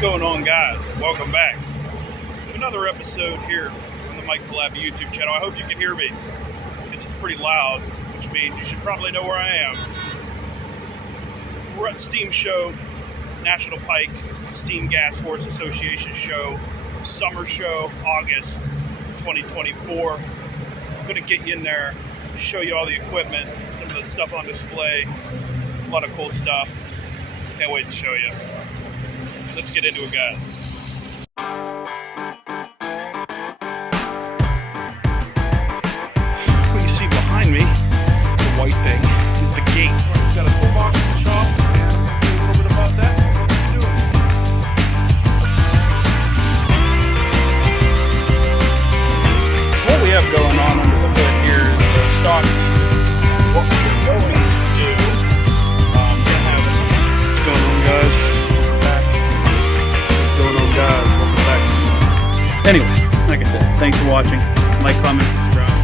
going on, guys? Welcome back to another episode here on the Falappi YouTube channel. I hope you can hear me. It's pretty loud, which means you should probably know where I am. We're at the Steam Show, National Pike Steam Gas Horse Association show, summer show, August 2024. I'm going to get you in there, show you all the equipment, some of the stuff on display, a lot of cool stuff. Can't wait to show you. Let's get into it, guys. What you see behind me, the white thing, is the gate. We've got a toolbox in the shop, and we'll do a little bit about that. Let's do it. What we have going on under the hood here is the stock. What we're going to do, what's going on, guys? Welcome back. Anyway, like I said, thanks for watching. Like, comment, subscribe.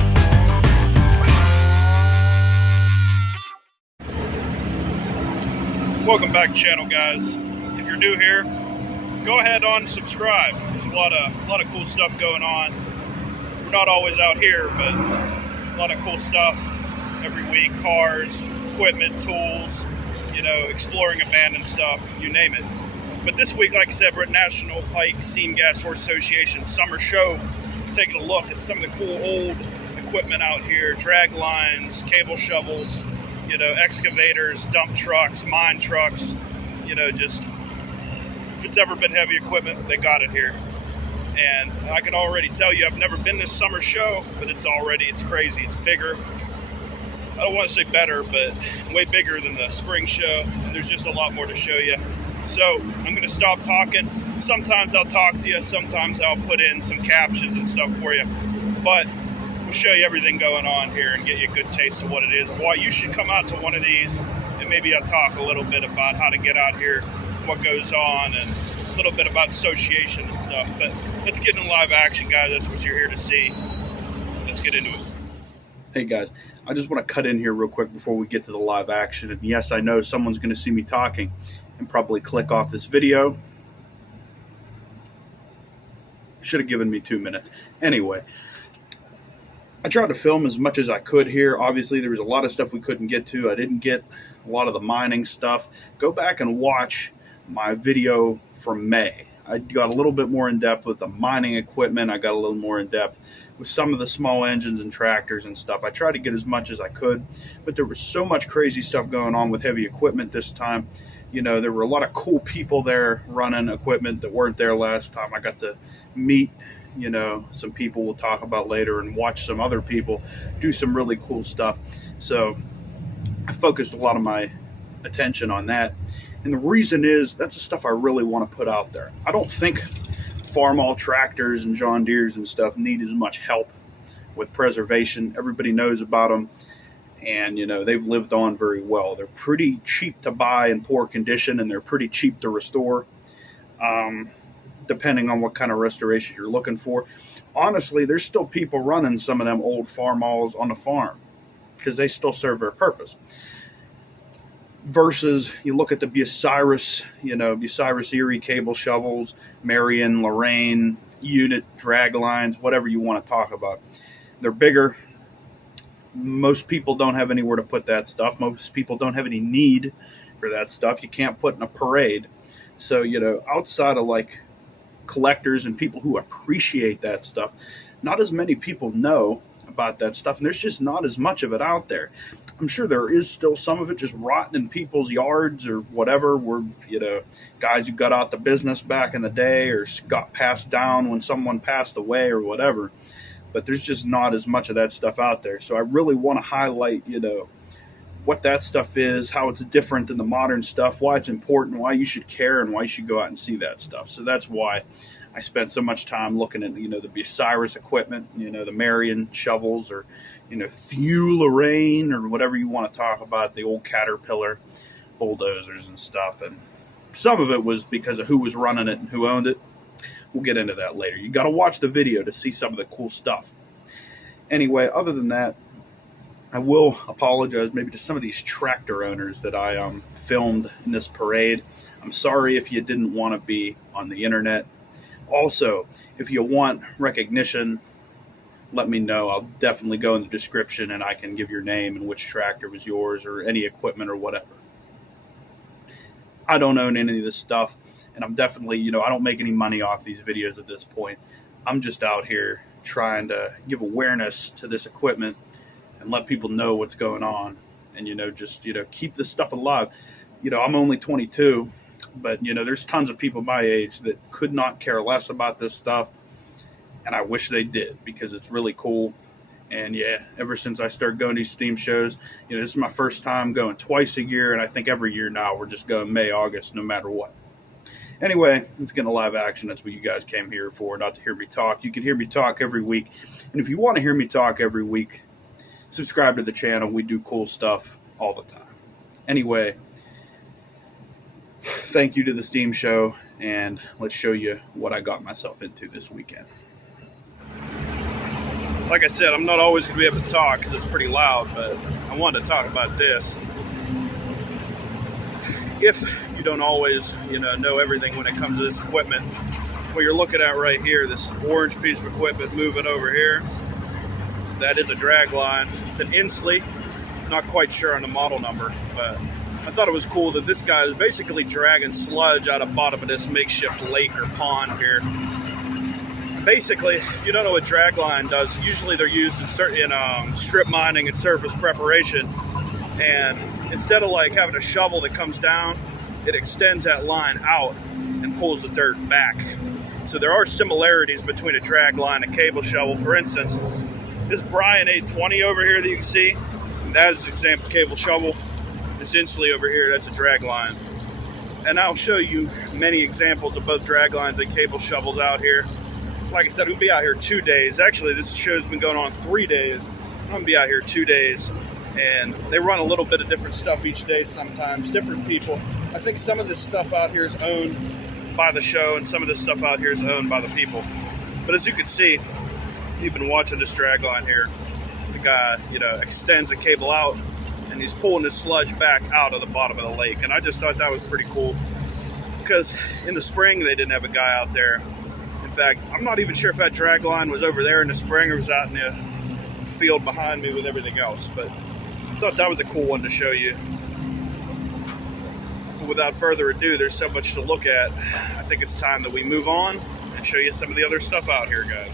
Welcome back, channel, guys. If you're new here, go ahead and subscribe. There's a lot of cool stuff going on. We're not always out here, but a lot of cool stuff every week. Cars, equipment, tools, exploring abandoned stuff, you name it. But this week, like I said, we're at National Pike Steam Gas Horse Association Summer Show, taking a look at some of the cool old equipment out here, draglines, cable shovels, excavators, dump trucks, mine trucks, just, if it's ever been heavy equipment, they got it here. And I can already tell you, I've never been this summer show, but it's crazy, it's bigger. I don't want to say better, but way bigger than the spring show, and there's just a lot more to show you. So I'm going to stop talking. Sometimes I'll talk to you. Sometimes I'll put in some captions and stuff for you. But we'll show you everything going on here and get you a good taste of what it is, why you should come out to one of these. And maybe I'll talk a little bit about how to get out here, what goes on, and a little bit about association and stuff. But let's get in live action, guys. That's what you're here to see. Let's get into it. Hey, guys. I just want to cut in here real quick before we get to the live action. And yes, I know someone's going to see me talking and probably click off this video. Should have given me 2 minutes. Anyway, I tried to film as much as I could here. Obviously, there was a lot of stuff we couldn't get to. I didn't get a lot of the mining stuff. Go back and watch my video from May. I got a little bit more in depth with the mining equipment. I got a little more in depth with some of the small engines and tractors and stuff. I tried to get as much as I could, but there was so much crazy stuff going on with heavy equipment this time. There were a lot of cool people there running equipment that weren't there last time. I got to meet, some people we'll talk about later and watch some other people do some really cool stuff. So I focused a lot of my attention on that. And the reason is that's the stuff I really want to put out there. I don't think farm-all tractors and John Deeres and stuff need as much help with preservation. Everybody knows about them. And, they've lived on very well. They're pretty cheap to buy in poor condition, and they're pretty cheap to restore, depending on what kind of restoration you're looking for. Honestly, there's still people running some of them old farm-alls on the farm because they still serve their purpose. Versus, you look at the Bucyrus, Bucyrus Erie cable shovels, Marion, Lorraine, unit, draglines, whatever you want to talk about. They're bigger. Most people don't have anywhere to put that stuff. Most people don't have any need for that stuff. You can't put in a parade. So, outside of like collectors and people who appreciate that stuff, not as many people know about that stuff. And there's just not as much of it out there. I'm sure there is still some of it just rotting in people's yards or whatever, where, guys who got out the business back in the day or got passed down when someone passed away or whatever. But there's just not as much of that stuff out there. So I really want to highlight, what that stuff is, how it's different than the modern stuff, why it's important, why you should care, and why you should go out and see that stuff. So that's why I spent so much time looking at, the Bucyrus equipment, the Marion shovels, or, Thew Lorraine, or whatever you want to talk about, the old Caterpillar bulldozers and stuff. And some of it was because of who was running it and who owned it. We'll get into that later. You got to watch the video to see some of the cool stuff. Anyway, other than that, I will apologize maybe to some of these tractor owners that I filmed in this parade. I'm sorry if you didn't want to be on the internet. Also, if you want recognition, let me know. I'll definitely go in the description and I can give your name and which tractor was yours or any equipment or whatever. I don't own any of this stuff, and I'm definitely, I don't make any money off these videos at this point. I'm just out here trying to give awareness to this equipment and let people know what's going on, and just keep this stuff alive. I'm only 22, but there's tons of people my age that could not care less about this stuff, and I wish they did, because it's really cool. And yeah, ever since I started going to these steam shows, this is my first time going twice a year, and I think every year now we're just going May, August, no matter what. Anyway, let's get into live action. That's what you guys came here for, not to hear me talk. You can hear me talk every week, and if you want to hear me talk every week, subscribe to the channel. We do cool stuff all the time. Anyway, thank you to the steam show, and let's show you what I got myself into this weekend. Like I said, I'm not always going to be able to talk because it's pretty loud, but I wanted to talk about this. If you don't always, know everything when it comes to this equipment, what you're looking at right here, this orange piece of equipment moving over here, that is a drag line. It's an Inslee. Not quite sure on the model number, but I thought it was cool that this guy is basically dragging sludge out of the bottom of this makeshift lake or pond here. Basically, if you don't know what dragline does, usually they're used in strip mining and surface preparation. And instead of like having a shovel that comes down, it extends that line out and pulls the dirt back. So there are similarities between a dragline and a cable shovel. For instance, this Brian 820 over here that you can see, that is an example cable shovel. This Inslee over here, that's a dragline. And I'll show you many examples of both draglines and cable shovels out here. Like I said, we'll be out here 2 days. Actually, this show's been going on 3 days. I'm gonna be out here 2 days, and they run a little bit of different stuff each day sometimes, different people. I think some of this stuff out here is owned by the show, and some of this stuff out here is owned by the people. But as you can see, you've been watching this drag line here. The guy, extends a cable out, and he's pulling this sludge back out of the bottom of the lake. And I just thought that was pretty cool, because in the spring, they didn't have a guy out there. In fact, I'm not even sure if that drag line was over there in the spring or was out in the field behind me with everything else, but I thought that was a cool one to show you. But without further ado, there's so much to look at. I think it's time that we move on and show you some of the other stuff out here, guys.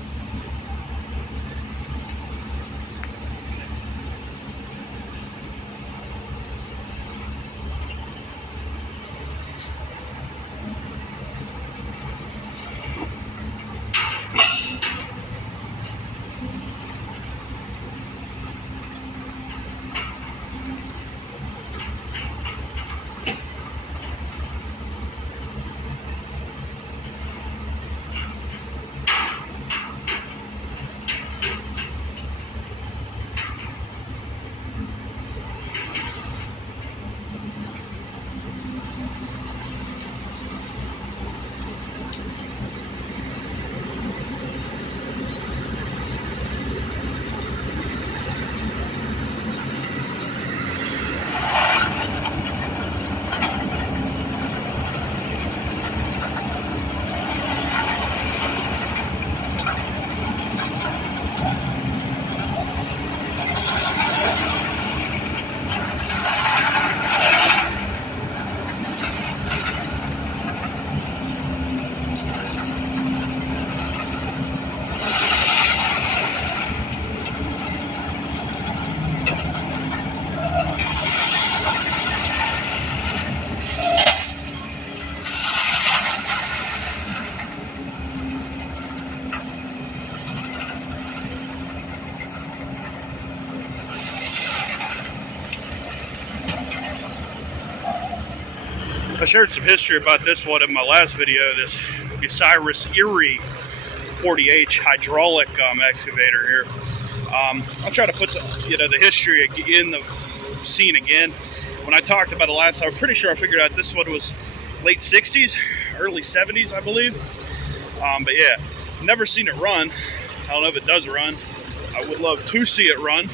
I shared some history about this one in my last video, this Osiris Erie 40H hydraulic excavator here. I'll try to put some, the history in the scene again. When I talked about it last time, I'm pretty sure I figured out this one was late 60s, early 70s, I believe. But yeah, never seen it run. I don't know if it does run. I would love to see it run.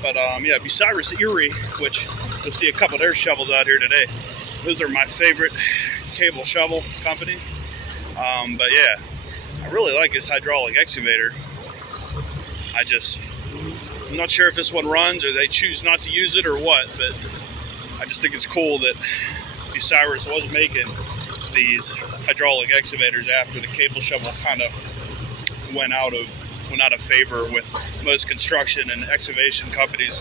But yeah, Osiris Erie, which you'll see a couple of their shovels out here today. Those are my favorite cable shovel company. But yeah, I really like his hydraulic excavator. I'm not sure if this one runs or they choose not to use it or what, but I just think it's cool that Bucyrus was making these hydraulic excavators after the cable shovel kind of went out of favor with most construction and excavation companies.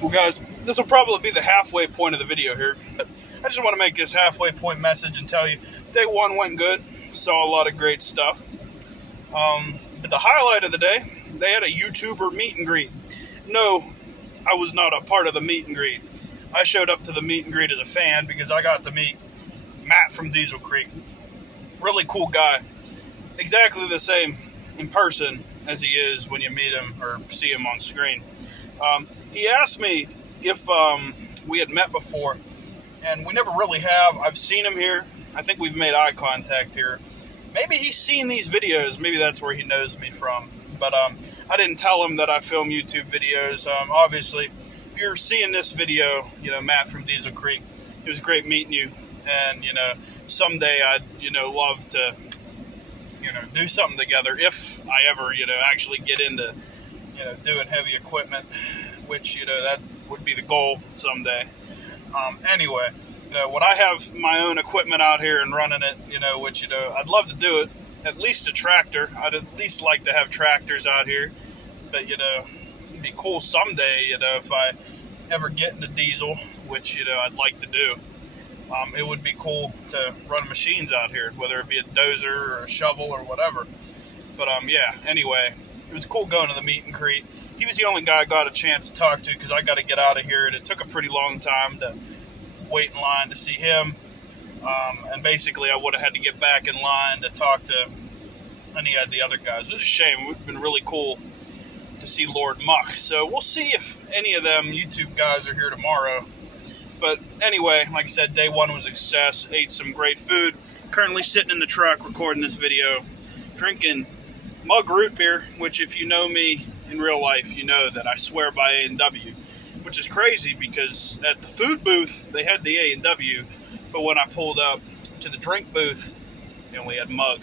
Well, guys, this will probably be the halfway point of the video here. But I just want to make this halfway point message and tell you, day one went good. Saw a lot of great stuff. But the highlight of the day, they had a YouTuber meet and greet. No, I was not a part of the meet and greet. I showed up to the meet and greet as a fan because I got to meet Matt from Diesel Creek. Really cool guy. Exactly the same in person as he is when you meet him or see him on screen. He asked me if we had met before, and we never really have. I've seen him here. I think we've made eye contact here. Maybe he's seen these videos. Maybe that's where he knows me from. But I didn't tell him that I film YouTube videos. Obviously, if you're seeing this video, you know, Matt from Diesel Creek, it was great meeting you. And, you know, someday I'd, you know, love to, you know, do something together if I ever, you know, actually get into, you know, doing heavy equipment, which, you know, that would be the goal someday. Anyway, you know, when I have my own equipment out here and running it, you know, which, you know, I'd love to do it, at least a tractor. I'd at least like to have tractors out here, but, you know, it'd be cool someday, you know, if I ever get into diesel, which, you know, I'd like to do. It would be cool to run machines out here, whether it be a dozer or a shovel or whatever. But, yeah, anyway, it was cool going to the meet and greet. He was the only guy I got a chance to talk to because I got to get out of here, and it took a pretty long time to wait in line to see him. And basically, I would have had to get back in line to talk to any of the other guys. It's a shame. It would have been really cool to see Lord Muck. So we'll see if any of them YouTube guys are here tomorrow. But anyway, like I said, day one was a success. Ate some great food. Currently sitting in the truck recording this video, drinking mug root beer, which if you know me in real life, you know that I swear by A&W, which is crazy because at the food booth, they had the A&W, but when I pulled up to the drink booth, they only had mug.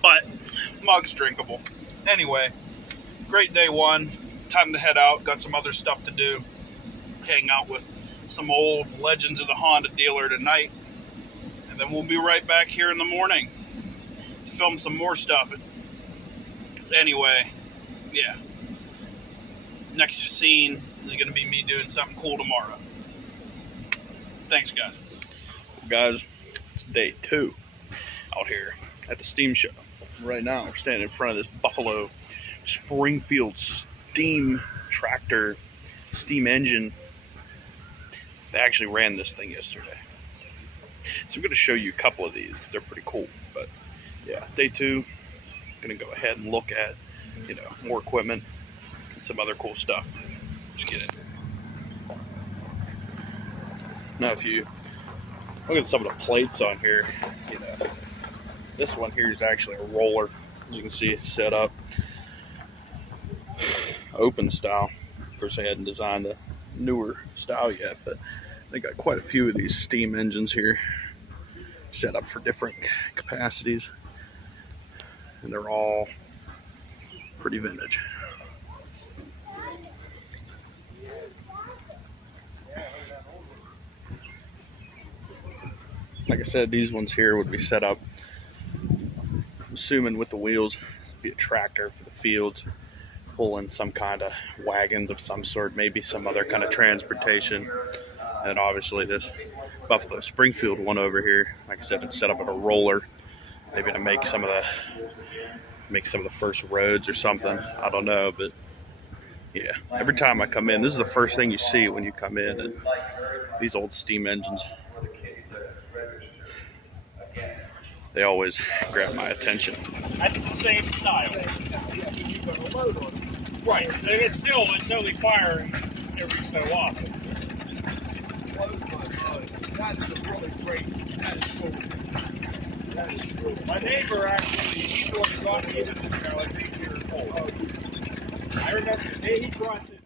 But mug's drinkable. Anyway, great day one. Time to head out. Got some other stuff to do. Hang out with some old legends of the Honda dealer tonight. And then we'll be right back here in the morning to film some more stuff. Anyway, yeah. Next scene is going to be me doing something cool tomorrow. Thanks, guys. Well, guys, it's day 2 out here at the steam show. Right now, we're standing in front of this Buffalo Springfield steam tractor, steam engine. They actually ran this thing yesterday. So I'm going to show you a couple of these because they're pretty cool. But yeah, day 2, I'm going to go ahead and look at, you know, more equipment and some other cool stuff. Just get it. Now, if you look at some of the plates on here, you know, this one here is actually a roller. As you can see, set up open style. Of course, they hadn't designed a newer style yet, but they got quite a few of these steam engines here set up for different capacities, and they're all pretty vintage. Like I said, these ones here would be set up, assuming with the wheels, be a tractor for the fields, pulling some kind of wagons of some sort, maybe some other kind of transportation. And obviously this Buffalo Springfield one over here, like I said, it's set up at a roller, maybe to make some of the first roads or something. I don't know, but yeah, every time I come in, this is the first thing you see when you come in, and these old steam engines, they always grab my attention. That's the same style. Right. It's still only firing every so often. That is a really great. That is cool. That is cool. My neighbor actually, he's the one who brought me into this car like 8 years old. I remember the day he brought this.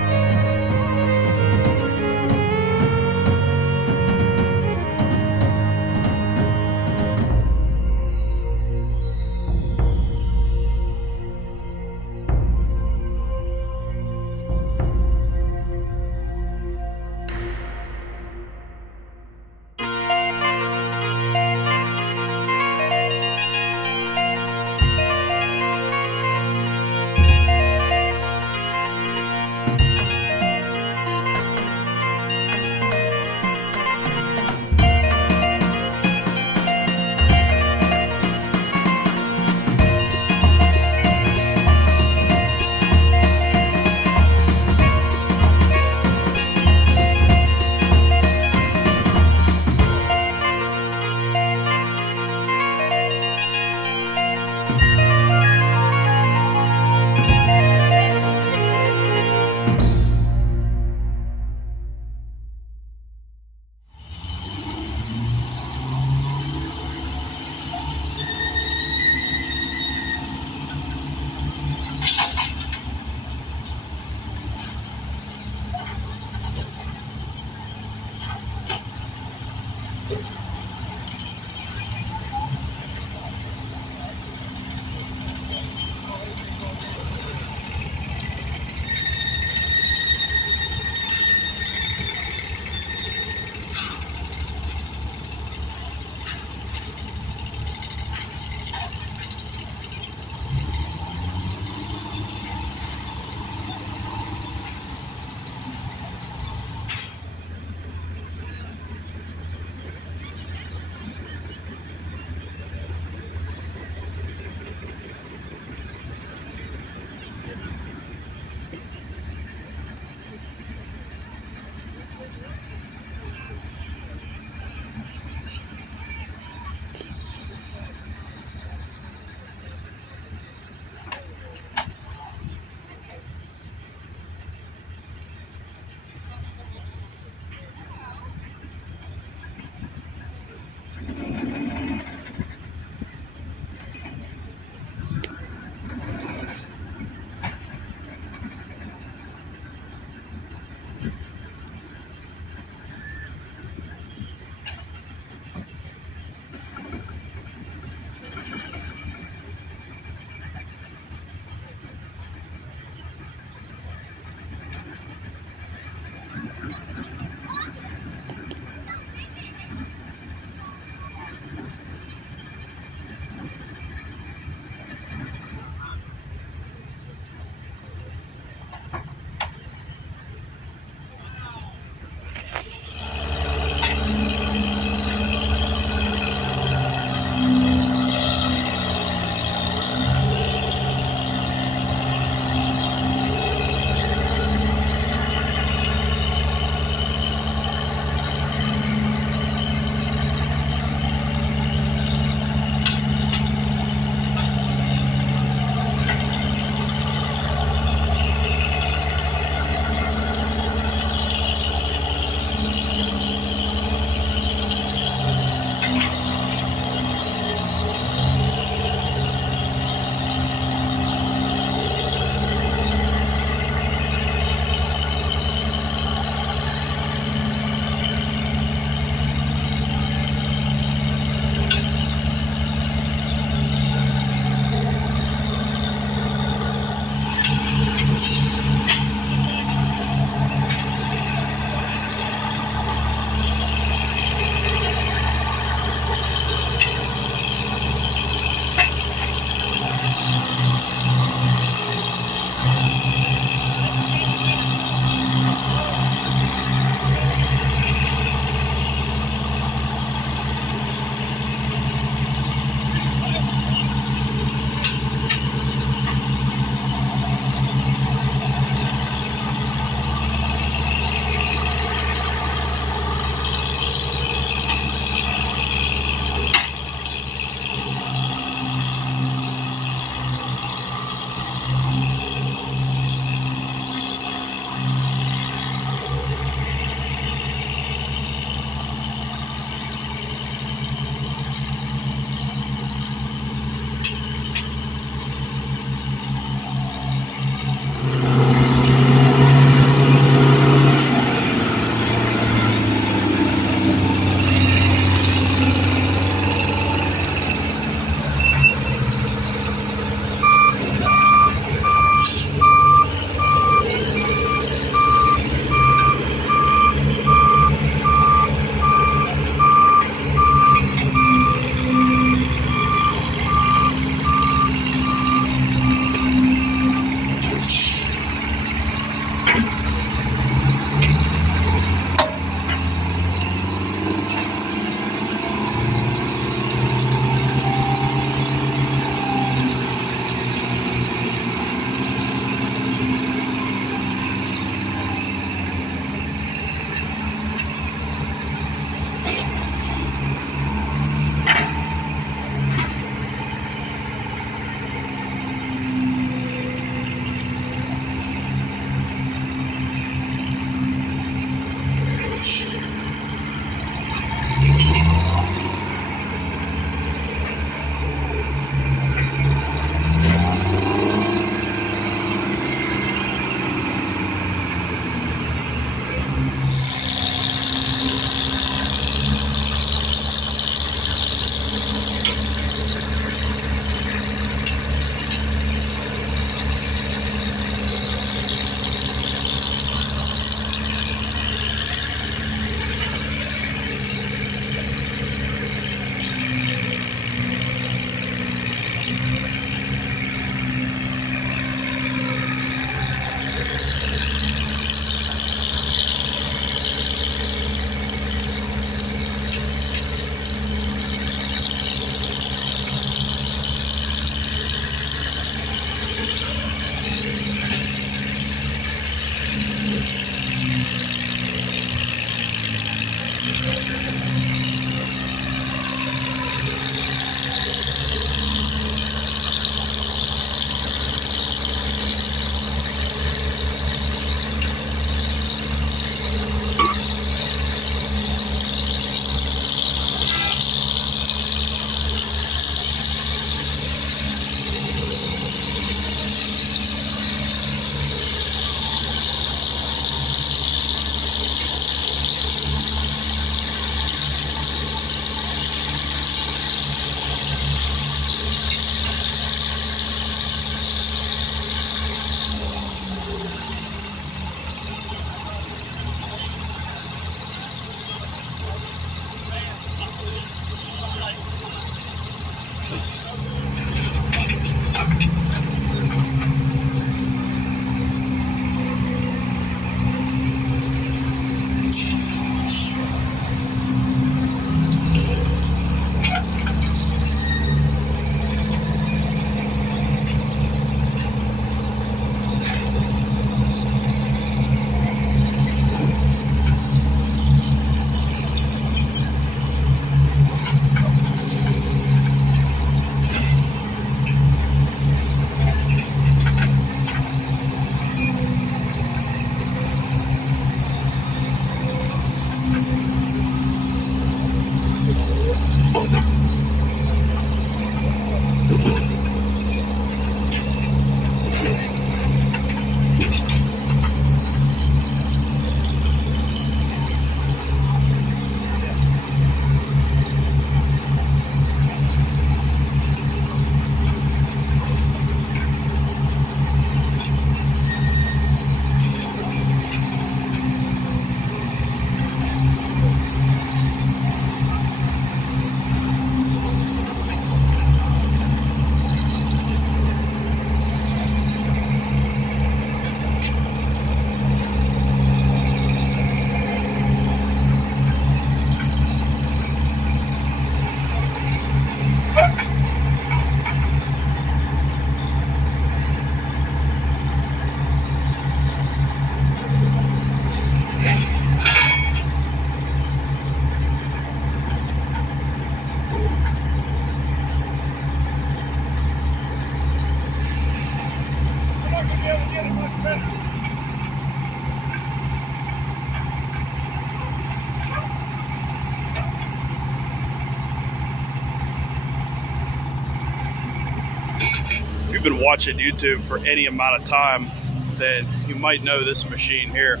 If you've been watching YouTube for any amount of time, then you might know this machine here.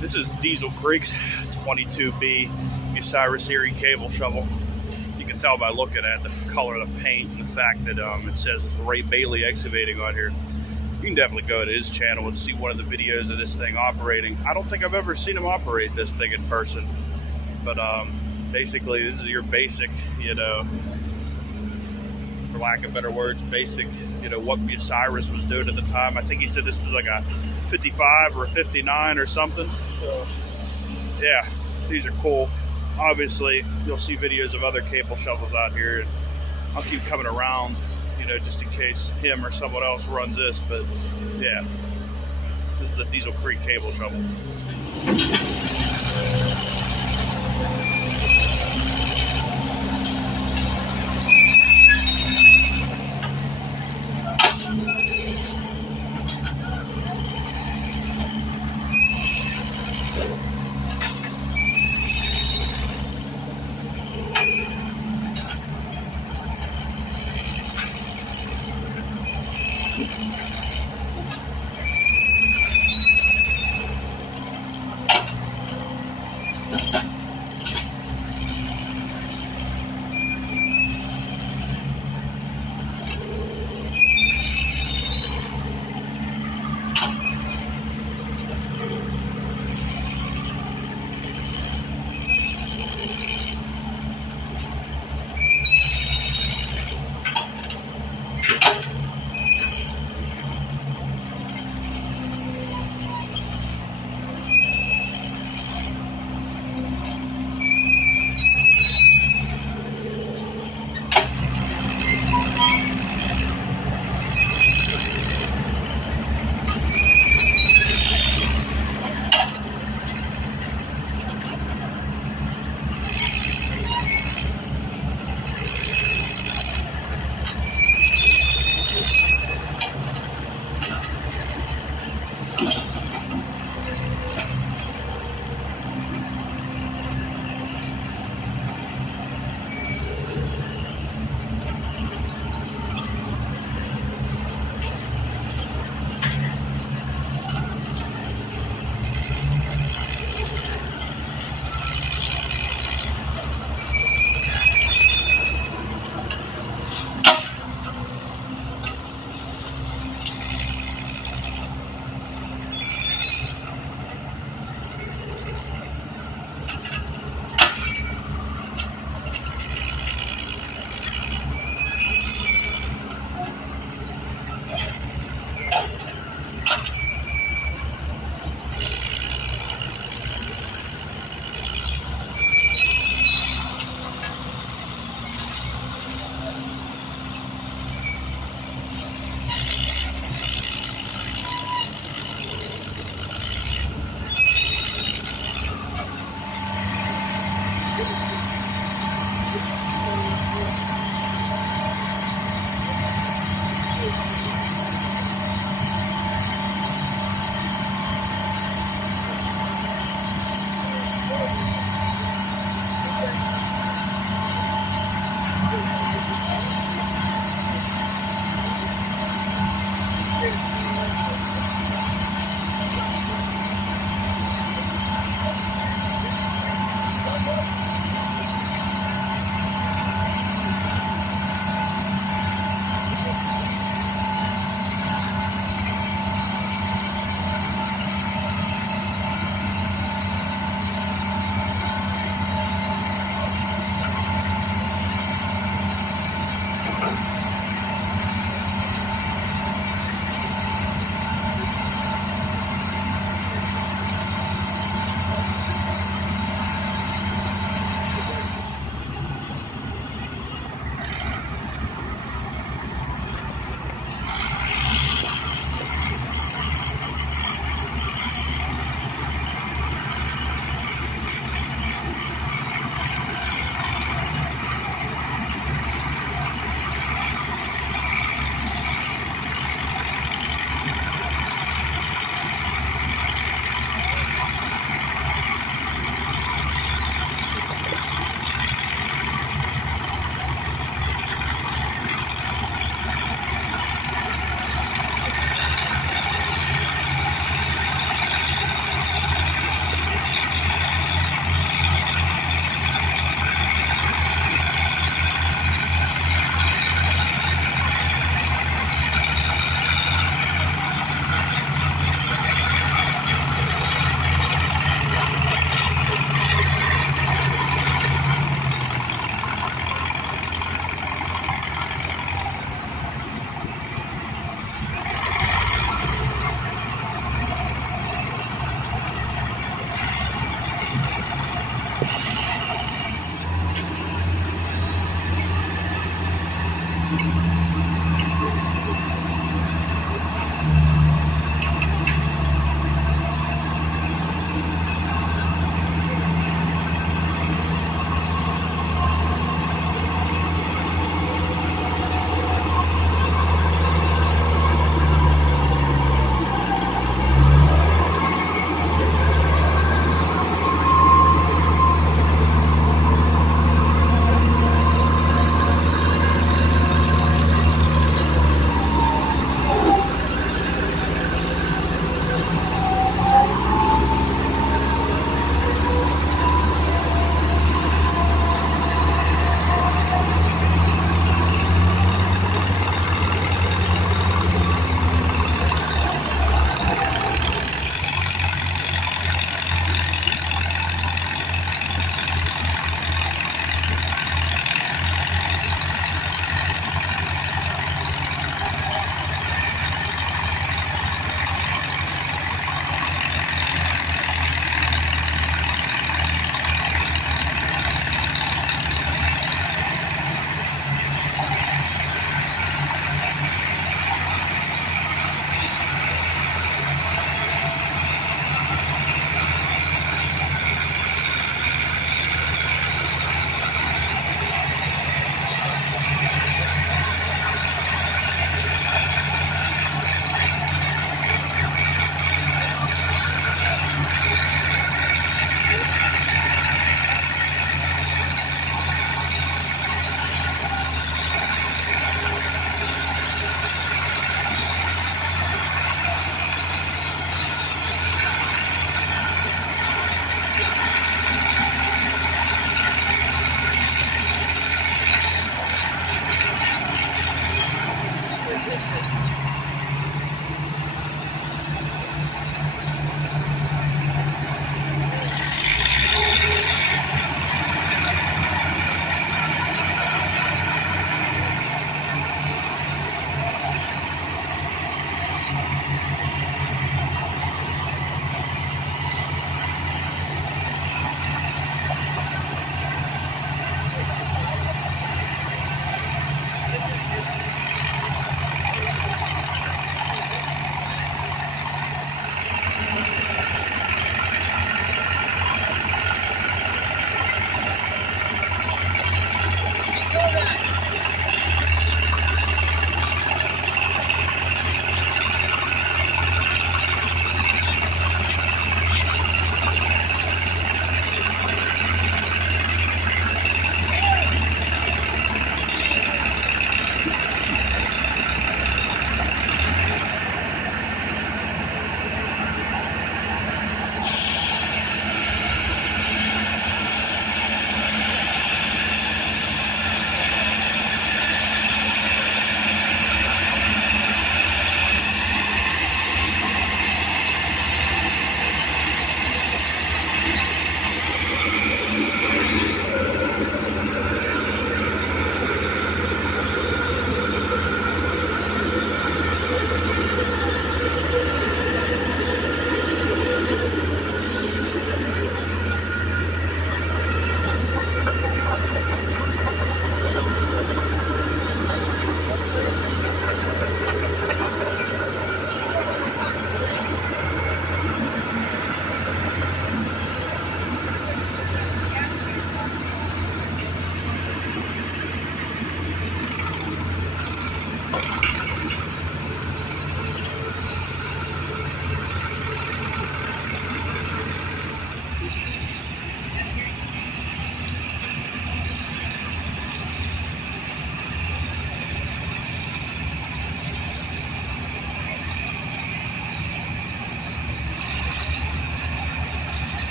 This is Diesel Creek's 22B Osiris Erie cable shovel. You can tell by looking at the color of the paint and the fact that it says it's Ray Bailey excavating on here. You can definitely go to his channel and see one of the videos of this thing operating. I don't think I've ever seen him operate this thing in person, but basically this is your basic, you know, for lack of better words, basic, you know, what Osiris was doing at the time. I think he said this was like a 55 or a 59 or something. So, yeah, these are cool. Obviously, you'll see videos of other cable shovels out here, and I'll keep coming around, you know, just in case him or someone else runs this. But yeah, this is the Diesel Creek cable shovel.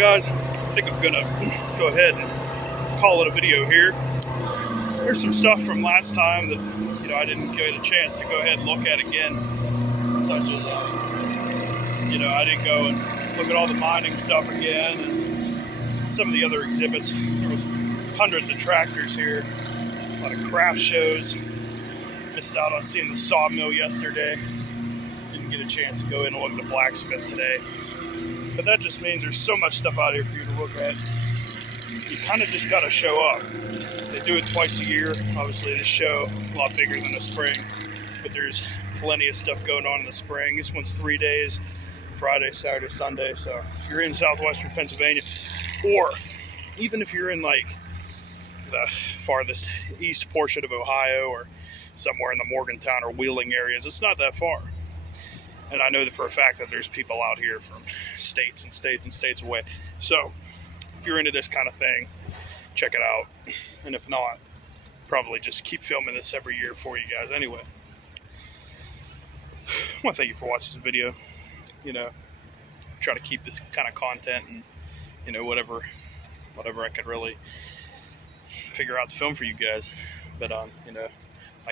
guys, I think I'm gonna go ahead and call it a video here. There's some stuff from last time that I didn't get a chance to go ahead and look at again, such as I didn't go and look at all the mining stuff again and some of the other exhibits. There was hundreds of tractors here, a lot of craft shows. Missed out on seeing the sawmill yesterday. Didn't get a chance to go in and look at the blacksmith today. But that just means there's so much stuff out here for you to look at. You kind of just got to show up. They do it twice a year. Obviously, this show a lot bigger than the spring, but there's plenty of stuff going on in the spring. This one's 3 days, Friday, Saturday, Sunday. So if you're in southwestern Pennsylvania, or even if you're in like the farthest east portion of Ohio or somewhere in the Morgantown or Wheeling areas, it's not that far. And I know that for a fact that there's people out here from states and states and states away. So if you're into this kind of thing, check it out. And if not, probably just keep filming this every year for you guys anyway. I want to thank you for watching this video. Try to keep this kind of content and whatever I could really figure out to film for you guys. But I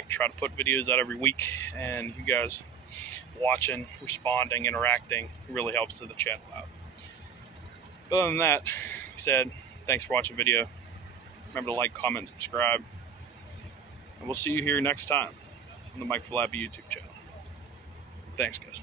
try to put videos out every week, and you guys watching, responding, interacting really helps the channel out. Other than that, like I said, thanks for watching the video. Remember to like, comment, subscribe, and we'll see you here next time on the Mike Falappi YouTube channel. Thanks, guys.